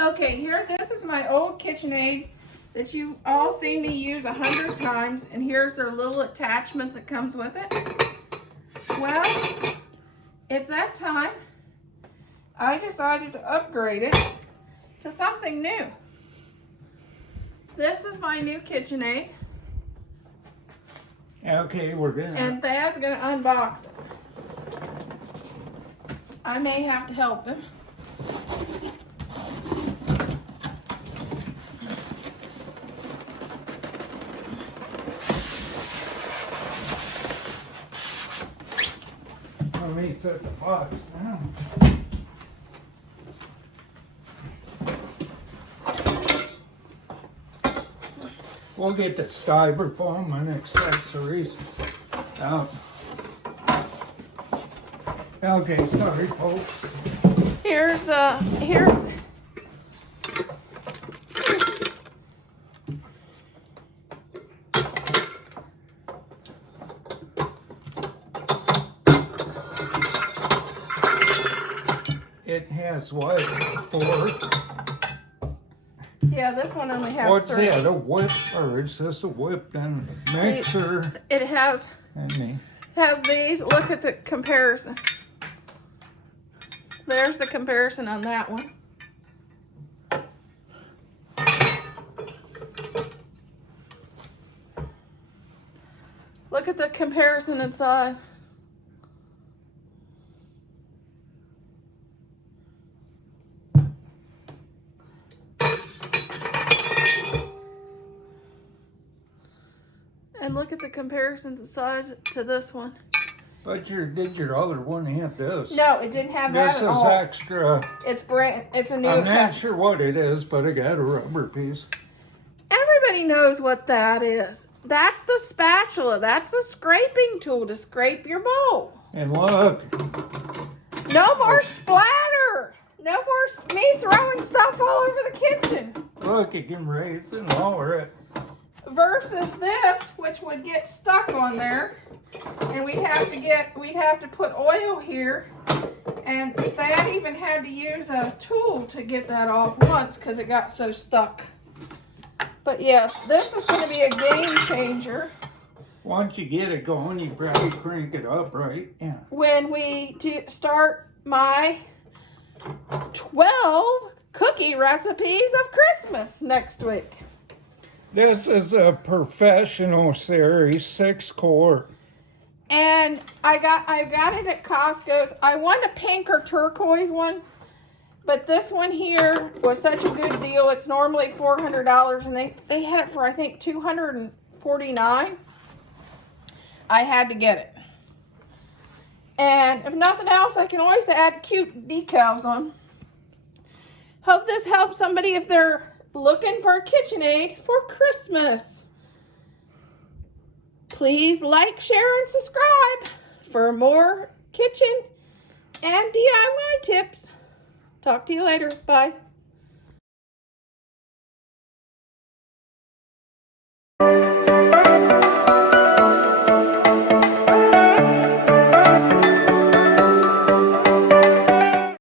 Okay, here, this is my old Kitchenaid that you've all seen me use 100 times, and here's their little attachments that comes with it. Well, it's that time. I decided to upgrade it to something new. This is my new Kitchenaid. Okay, we're gonna. And Thad's gonna unbox it. I may have to help him. Let me set the box down. We'll get the styrofoam and accessories out. Okay, sorry folks. Here's It has what? 4? yeah, this one only has What's 3. that? A whip, or is this a whipped and mixer? It has And these. Look at the comparison. There's the comparison on that one. Look at the comparison in size. And look at the comparisons in size to this one. But did your other one have this? No, it didn't have that This at is all. extra. It's a new I'm not attachment. sure what it is, but I got a rubber piece. Everybody knows what that is. That's the spatula. That's the scraping tool to scrape your bowl. And look, No more splatter. No more me throwing stuff all over the kitchen. look, you can raise and lower it. Versus this, which would get stuck on there, and we'd have to put oil here, and Thad even had to use a tool to get that off once because it got so stuck. But yes, this is going to be a game changer. Once you get it going, you probably crank it up, right? Yeah. When we start my 12 cookie recipes of Christmas next week. This is a professional series, 6-quart. And I got it at Costco's. I want a pink or turquoise one, but this one here was such a good deal. It's normally $400, and they had it for, I think, $249. I had to get it. And if nothing else, I can always add cute decals on. Hope this helps somebody if they're looking for a Kitchenaid for Christmas. Please like, share, and subscribe for more kitchen and DIY tips. Talk to you later. Bye.